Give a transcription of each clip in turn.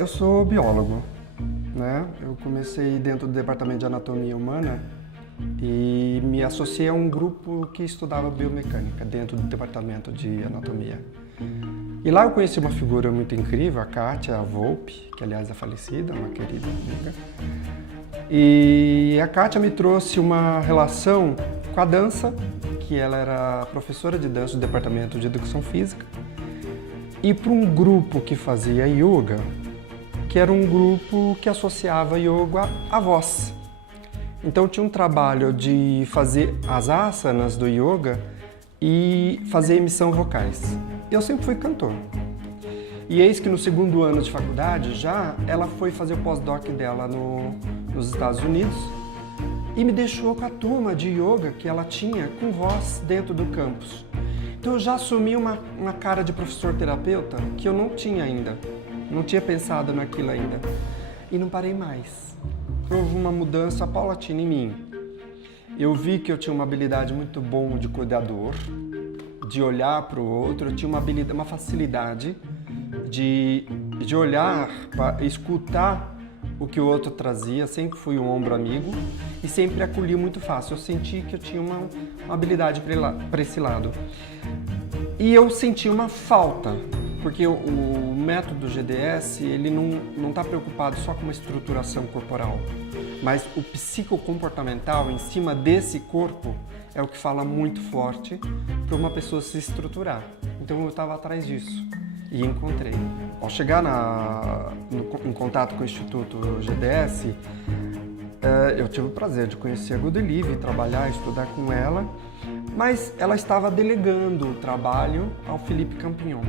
Eu sou biólogo, né? Eu comecei dentro do departamento de anatomia humana e me associei a um grupo que estudava biomecânica dentro do departamento de anatomia. E lá eu conheci uma figura muito incrível, a Kátia Volpe, que aliás é falecida, uma querida amiga. E a Kátia me trouxe uma relação com a dança, que ela era professora de dança do departamento de educação física, e para um grupo que fazia yoga, que era um grupo que associava yoga à voz. Então tinha um trabalho de fazer as asanas do yoga e fazer emissão vocais. Eu sempre fui cantor. E eis que no segundo ano de faculdade já ela foi fazer o pós-doc dela nos Estados Unidos e me deixou com a turma de yoga que ela tinha com voz dentro do campus. Então eu já assumi uma cara de professor terapeuta que eu não tinha ainda. Não tinha pensado naquilo ainda. E não parei mais. Houve uma mudança paulatina em mim. Eu vi que eu tinha uma habilidade muito boa de cuidador, de olhar para o outro. Eu tinha uma facilidade de olhar, para escutar o que o outro trazia. Sempre fui um ombro amigo e sempre acolhi muito fácil. Eu senti que eu tinha uma habilidade para esse lado. E eu senti uma falta. Porque o método GDS, ele não está preocupado só com uma estruturação corporal, mas o psicocomportamental em cima desse corpo é o que fala muito forte para uma pessoa se estruturar. Então eu estava atrás disso e encontrei. Ao chegar em contato com o Instituto GDS, eu tive o prazer de conhecer a Godelive, trabalhar, estudar com ela, mas ela estava delegando o trabalho ao Felipe Campignon.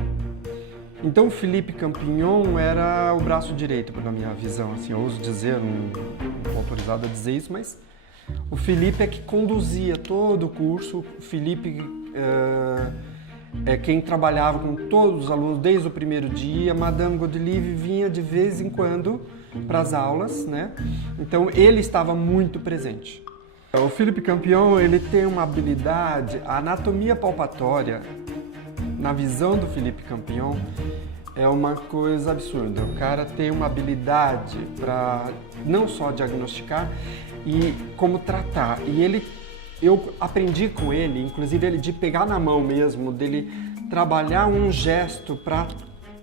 Então o Felipe Campignon era o braço direito, na minha visão, assim, eu ouso dizer, não estou autorizado a dizer isso, mas o Felipe é que conduzia todo o curso, o Felipe é quem trabalhava com todos os alunos desde o primeiro dia, a Madame Godelive vinha de vez em quando para as aulas, né? Então ele estava muito presente. O Felipe Campignon, ele tem uma habilidade, a anatomia palpatória, na visão do Felipe Campignon, é uma coisa absurda. O cara tem uma habilidade para não só diagnosticar, e como tratar. E eu aprendi com ele, inclusive ele de pegar na mão mesmo, dele trabalhar um gesto para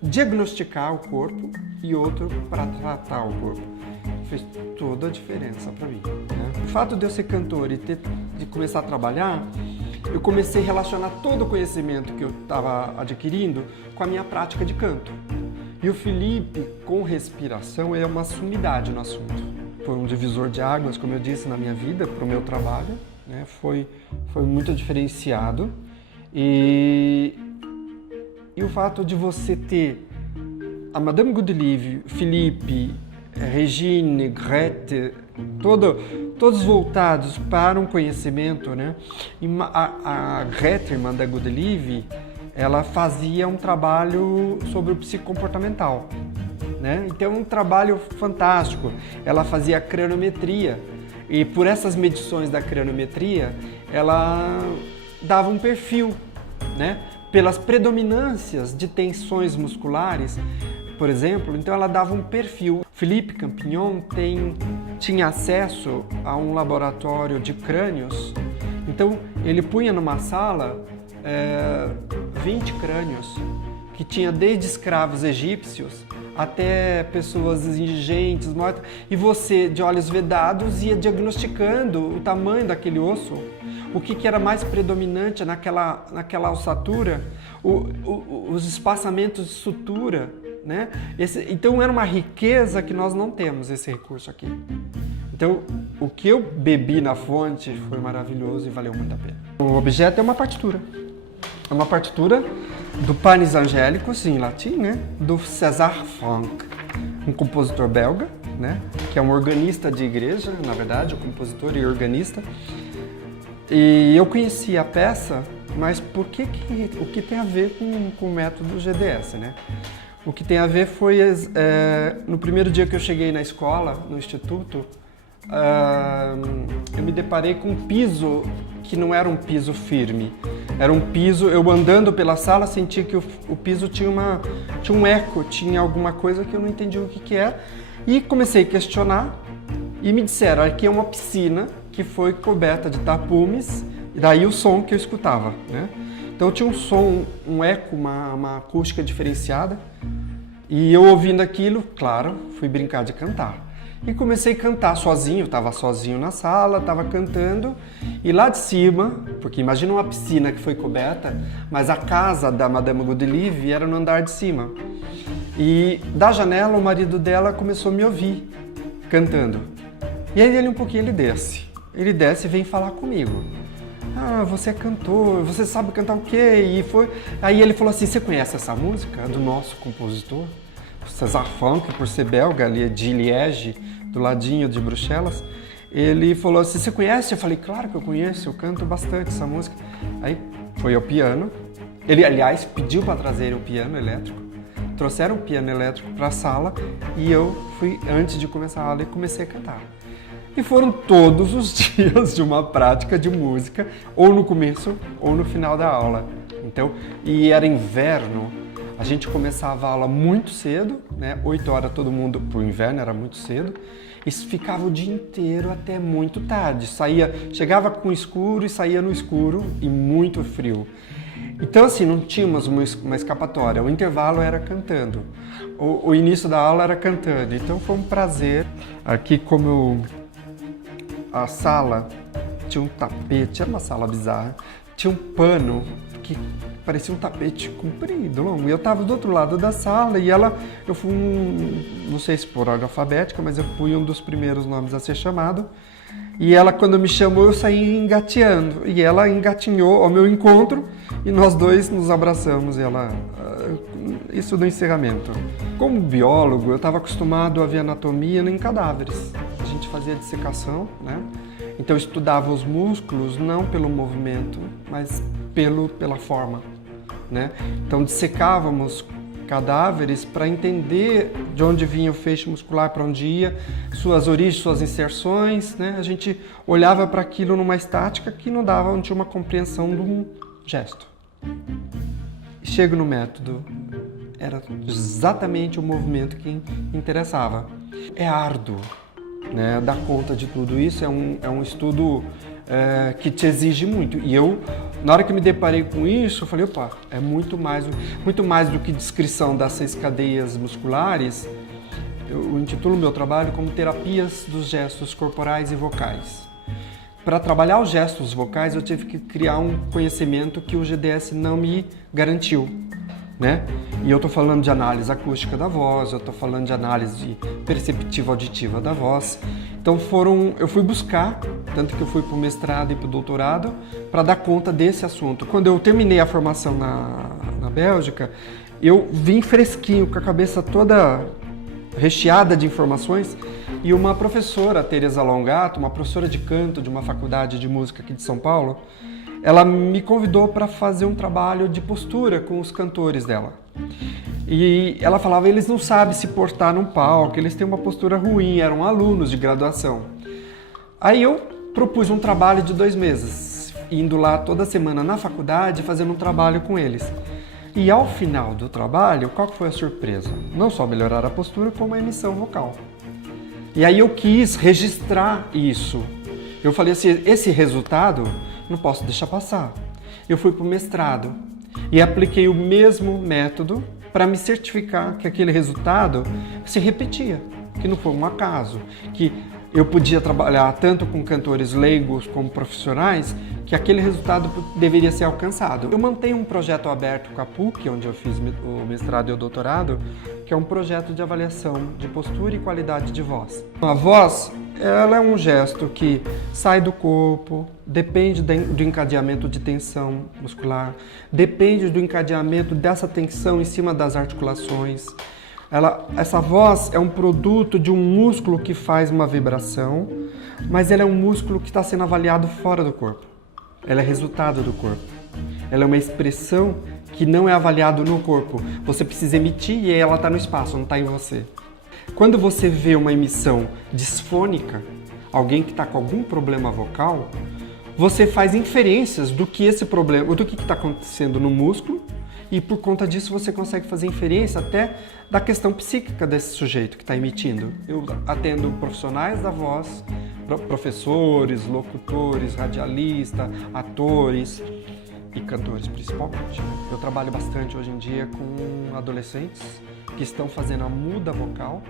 diagnosticar o corpo e outro para tratar o corpo. Fez toda a diferença para mim, né? O fato de eu ser cantor e de começar a trabalhar, eu comecei a relacionar todo o conhecimento que eu estava adquirindo com a minha prática de canto. E o Felipe, com respiração, é uma sumidade no assunto. Foi um divisor de águas, como eu disse, na minha vida, para o meu trabalho, né? Foi muito diferenciado. E o fato de você ter a Madame Godelive, Felipe, Regine, Grete, todos voltados para um conhecimento, né? E a Grete, irmã da Godelive, ela fazia um trabalho sobre o psicocomportamental, né? Então, um trabalho fantástico. Ela fazia crâniometria e por essas medições da crâniometria, ela dava um perfil, né? Pelas predominâncias de tensões musculares, por exemplo, então ela dava um perfil. Felipe Campignon tinha acesso a um laboratório de crânios, então ele punha numa sala 20 crânios, que tinha desde escravos egípcios até pessoas indigentes, mortas, e você, de olhos vedados, ia diagnosticando o tamanho daquele osso, o que era mais predominante naquela ossatura, os espaçamentos de sutura, né? Então era uma riqueza que nós não temos, esse recurso aqui. Então o que eu bebi na fonte foi maravilhoso e valeu muito a pena. O objeto é uma partitura. É uma partitura do Panis Angelicus, em latim, né? Do César Franck, um compositor belga, né? Que é um organista de igreja, na verdade, um compositor e organista. E eu conheci a peça, mas o que tem a ver com o método GDS, né? O que tem a ver foi, no primeiro dia que eu cheguei na escola, no instituto, eu me deparei com um piso que não era um piso firme. Era um piso, eu andando pela sala senti que o piso tinha um eco, tinha alguma coisa que eu não entendia o que era. E comecei a questionar e me disseram, aqui é uma piscina que foi coberta de tapumes, e daí o som que eu escutava, né? Então tinha um som, um eco, uma acústica diferenciada. E eu ouvindo aquilo, claro, fui brincar de cantar. E comecei a cantar sozinho, estava sozinho na sala, estava cantando. E lá de cima, porque imagina uma piscina que foi coberta, mas a casa da Madame Godelieve era no andar de cima. E da janela o marido dela começou a me ouvir, cantando. E aí ele um pouquinho ele desce. Ele desce e vem falar comigo. Ah, você é cantor, você sabe cantar o quê? E foi... Aí ele falou assim, você conhece essa música do nosso compositor? César Franck, por ser belga, ali de Liège, do ladinho de Bruxelas. Ele falou assim, você conhece? Eu falei, claro que eu conheço, eu canto bastante essa música. Aí foi ao piano. Ele, aliás, pediu para trazer o piano elétrico. Trouxeram o piano elétrico para a sala e eu fui, antes de começar a aula, e comecei a cantar. E foram todos os dias de uma prática de música, ou no começo ou no final da aula. Então, e era inverno, a gente começava a aula muito cedo, né? 8 horas todo mundo, pro inverno era muito cedo, e ficava o dia inteiro até muito tarde. Chegava com escuro e saía no escuro e muito frio. Então assim, não tínhamos uma escapatória, o intervalo era cantando, o início da aula era cantando, então foi um prazer. Aqui a sala tinha um tapete, era uma sala bizarra, tinha um pano que parecia um tapete comprido, longo, e eu estava do outro lado da sala e eu fui, não sei se por ordem alfabética, mas eu fui um dos primeiros nomes a ser chamado. E ela, quando me chamou, eu saí engateando. E ela engatinhou ao meu encontro e nós dois nos abraçamos. Isso no encerramento. Como biólogo, eu estava acostumado a ver anatomia em cadáveres. A gente fazia dissecação, né? Então eu estudava os músculos não pelo movimento, mas pela forma, né? Então dissecávamos cadáveres para entender de onde vinha o feixe muscular, para onde ia, suas origens, suas inserções, né? A gente olhava para aquilo numa estática que não dava, não tinha uma compreensão de um gesto. Chego no método, era exatamente o movimento que interessava. É árduo, né? Dar conta de tudo isso é um estudo que te exige muito. E eu, na hora que me deparei com isso, eu falei, opa, é muito mais do que descrição das 6 cadeias musculares. Eu intitulo meu trabalho como Terapias dos Gestos Corporais e Vocais. Para trabalhar os gestos vocais, eu tive que criar um conhecimento que o GDS não me garantiu, né? E eu estou falando de análise acústica da voz, eu estou falando de análise perceptiva auditiva da voz. Então eu fui buscar, tanto que eu fui para o mestrado e para o doutorado, para dar conta desse assunto. Quando eu terminei a formação na Bélgica, eu vim fresquinho, com a cabeça toda recheada de informações, e uma professora, Teresa Longato, uma professora de canto de uma faculdade de música aqui de São Paulo, ela me convidou para fazer um trabalho de postura com os cantores dela. E ela falava, eles não sabem se portar num palco, eles têm uma postura ruim, eram alunos de graduação. Aí eu propus um trabalho de 2 meses, indo lá toda semana na faculdade, fazendo um trabalho com eles. E ao final do trabalho, qual que foi a surpresa? Não só melhorar a postura, como a emissão vocal. E aí eu quis registrar isso. Eu falei assim, esse resultado não posso deixar passar. Eu fui para o mestrado e apliquei o mesmo método para me certificar que aquele resultado se repetia, que não foi um acaso, que eu podia trabalhar tanto com cantores leigos como profissionais, que aquele resultado deveria ser alcançado. Eu mantenho um projeto aberto com a PUC, onde eu fiz o mestrado e o doutorado, que é um projeto de avaliação de postura e qualidade de voz. A voz, ela é um gesto que sai do corpo, depende do encadeamento de tensão muscular, depende do encadeamento dessa tensão em cima das articulações. Essa voz é um produto de um músculo que faz uma vibração, mas ela é um músculo que está sendo avaliado fora do corpo. Ela é resultado do corpo. Ela é uma expressão que não é avaliada no corpo. Você precisa emitir e ela está no espaço, não está em você. Quando você vê uma emissão disfônica, alguém que está com algum problema vocal, você faz inferências do que esse problema, do que está acontecendo no músculo, e por conta disso você consegue fazer inferência até da questão psíquica desse sujeito que está emitindo. Eu atendo profissionais da voz, professores, locutores, radialistas, atores e cantores principalmente. Eu trabalho bastante hoje em dia com adolescentes que estão fazendo a muda vocal.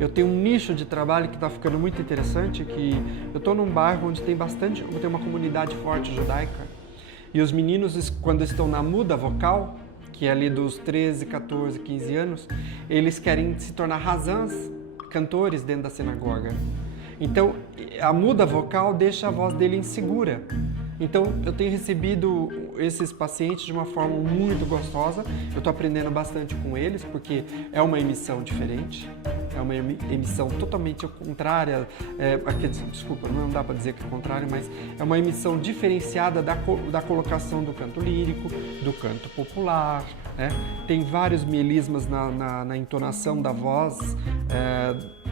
Eu tenho um nicho de trabalho que está ficando muito interessante, que eu estou num bairro onde tem uma comunidade forte judaica, e os meninos, quando estão na muda vocal, que é ali dos 13, 14, 15 anos, eles querem se tornar razãs, cantores dentro da sinagoga. Então, a muda vocal deixa a voz dele insegura. Então, eu tenho recebido esses pacientes de uma forma muito gostosa. Eu estou aprendendo bastante com eles, porque é uma emissão diferente. É uma emissão totalmente contrária. Desculpa, não dá para dizer que é contrário, mas é uma emissão diferenciada da colocação do canto lírico, do canto popular. Né? Tem vários melismas na entonação da voz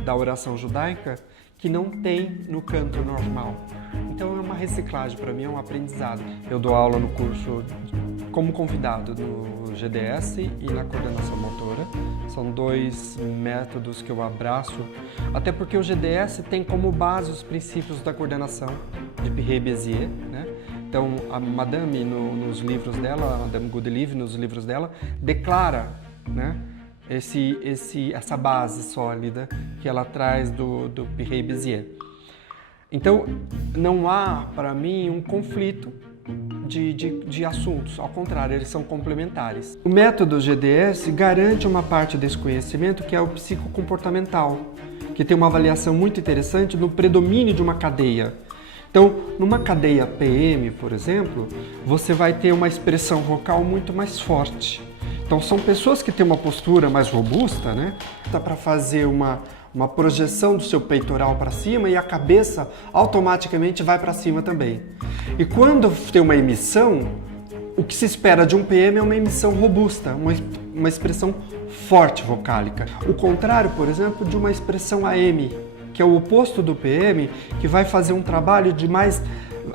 da oração judaica que não tem no canto normal. Então é uma reciclagem para mim, é um aprendizado. Eu dou aula no curso como convidado no GDS e na coordenação motora. São dois métodos que eu abraço, até porque o GDS tem como base os princípios da coordenação de Pirret-Bézier, né? Então a Madame, nos livros dela, a Madame Goodelive, nos livros dela, declara, né, essa base sólida que ela traz do Pirret-Bézier. Então, não há, para mim, um conflito de assuntos, ao contrário, eles são complementares. O método GDS garante uma parte desse conhecimento que é o psicocomportamental, que tem uma avaliação muito interessante no predomínio de uma cadeia. Então, numa cadeia PM, por exemplo, você vai ter uma expressão vocal muito mais forte. Então, são pessoas que têm uma postura mais robusta, né? Dá para fazer uma projeção do seu peitoral para cima e a cabeça automaticamente vai para cima também. E quando tem uma emissão, o que se espera de um PM é uma emissão robusta, uma expressão forte vocálica. O contrário, por exemplo, de uma expressão AM, que é o oposto do PM, que vai fazer um trabalho de mais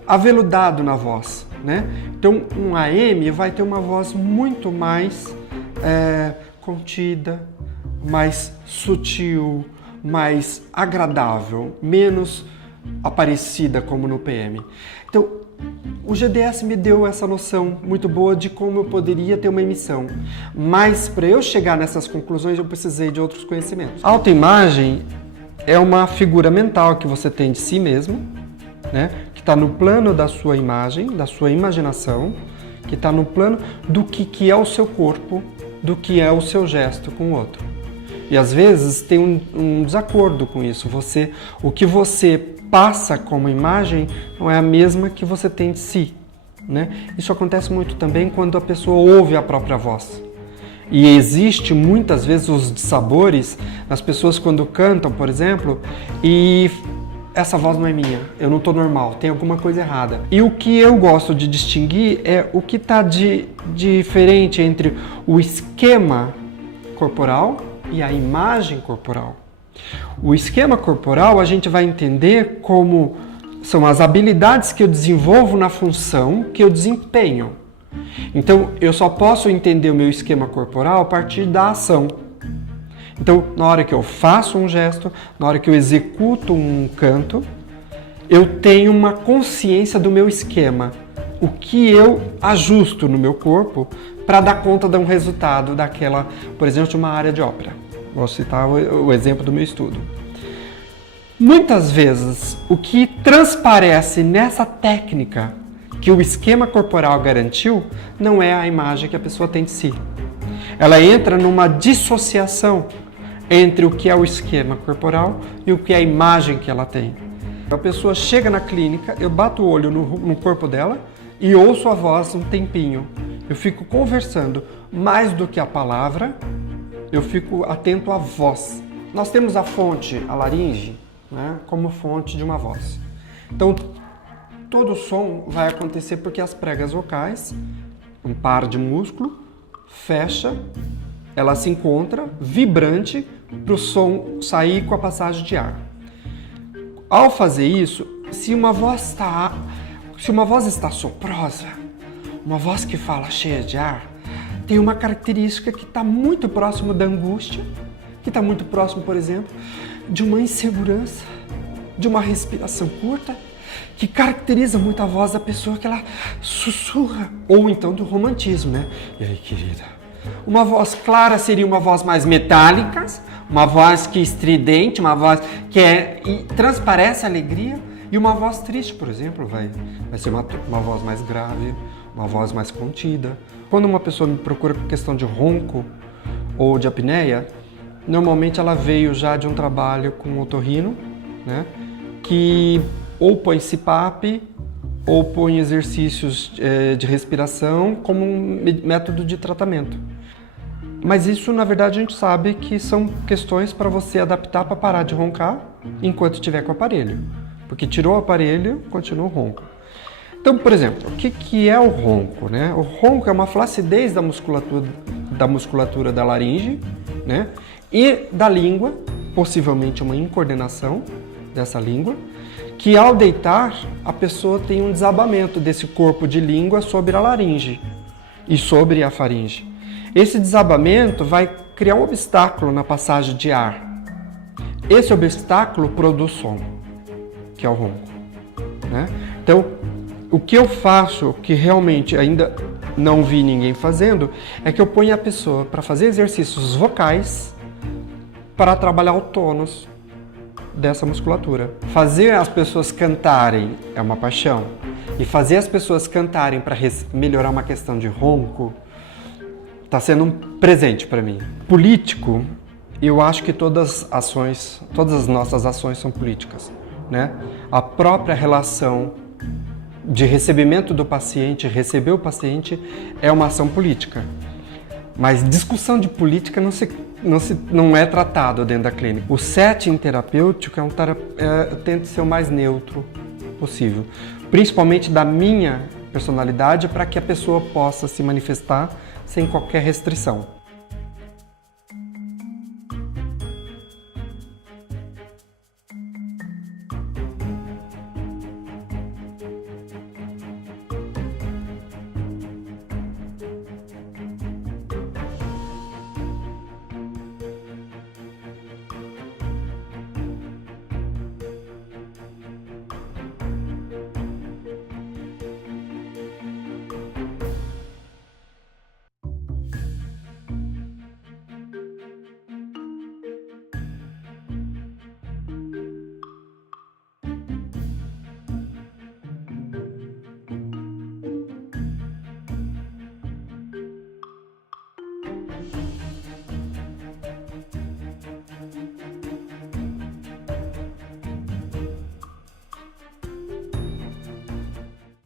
aveludado na voz, né? Então, um AM vai ter uma voz muito mais contida, mais sutil, mais agradável, menos aparecida como no PM. Então, o GDS me deu essa noção muito boa de como eu poderia ter uma emissão, mas para eu chegar nessas conclusões eu precisei de outros conhecimentos. A autoimagem é uma figura mental que você tem de si mesmo, né? Que está no plano da sua imagem, da sua imaginação, que está no plano do que é o seu corpo, do que é o seu gesto com o outro. E às vezes tem um desacordo com isso. O que você passa como imagem não é a mesma que você tem de si, né? Isso acontece muito também quando a pessoa ouve a própria voz. E existe muitas vezes os dissabores nas pessoas quando cantam, por exemplo, e essa voz não é minha, eu não estou normal, tem alguma coisa errada. E o que eu gosto de distinguir é o que está diferente entre o esquema corporal e a imagem corporal. O esquema corporal a gente vai entender como são as habilidades que eu desenvolvo na função que eu desempenho. Então, eu só posso entender o meu esquema corporal a partir da ação. Então, na hora que eu faço um gesto, na hora que eu executo um canto, eu tenho uma consciência do meu esquema. O que eu ajusto no meu corpo para dar conta de um resultado daquela, por exemplo, de uma área de ópera. Vou citar o exemplo do meu estudo. Muitas vezes, o que transparece nessa técnica que o esquema corporal garantiu não é a imagem que a pessoa tem de si. Ela entra numa dissociação entre o que é o esquema corporal e o que é a imagem que ela tem. A pessoa chega na clínica, eu bato o olho no corpo dela e ouço a voz um tempinho. Eu fico conversando mais do que a palavra, eu fico atento à voz. Nós temos a fonte, a laringe, né, como fonte de uma voz. Então, todo som vai acontecer porque as pregas vocais, um par de músculo, fecha, ela se encontra vibrante para o som sair com a passagem de ar. Ao fazer isso, se uma voz está Se uma voz está soprosa, uma voz que fala cheia de ar, tem uma característica que está muito próximo da angústia, que está muito próximo, por exemplo, de uma insegurança, de uma respiração curta, que caracteriza muito a voz da pessoa, que ela sussurra, ou então do romantismo, né? E aí, querida? Uma voz clara seria uma voz mais metálica, uma voz que é estridente, uma voz que transparece alegria, e uma voz triste, por exemplo, vai ser uma voz mais grave, uma voz mais contida. Quando uma pessoa me procura por questão de ronco ou de apneia, normalmente ela veio já de um trabalho com otorrino, né? Que ou põe CPAP ou põe exercícios de respiração como um método de tratamento. Mas isso, na verdade, a gente sabe que são questões para você adaptar para parar de roncar enquanto estiver com o aparelho. Porque tirou o aparelho, continua o ronco. Então, por exemplo, o que é o ronco, né? O ronco é uma flacidez da musculatura da laringe, né? E da língua, possivelmente uma incoordenação dessa língua, que ao deitar, a pessoa tem um desabamento desse corpo de língua sobre a laringe e sobre a faringe. Esse desabamento vai criar um obstáculo na passagem de ar. Esse obstáculo produz som, que é o ronco, né? Então, o que eu faço, que realmente ainda não vi ninguém fazendo, é que eu ponho a pessoa para fazer exercícios vocais para trabalhar o tônus dessa musculatura. Fazer as pessoas cantarem é uma paixão. E fazer as pessoas cantarem para melhorar uma questão de ronco está sendo um presente para mim. Político, eu acho que todas as nossas ações são políticas, né? A própria relação de recebimento do paciente, receber o paciente, é uma ação política. Mas discussão de política não é tratado dentro da clínica. O setting terapêutico eu tento ser o mais neutro possível, principalmente da minha personalidade, para que a pessoa possa se manifestar sem qualquer restrição.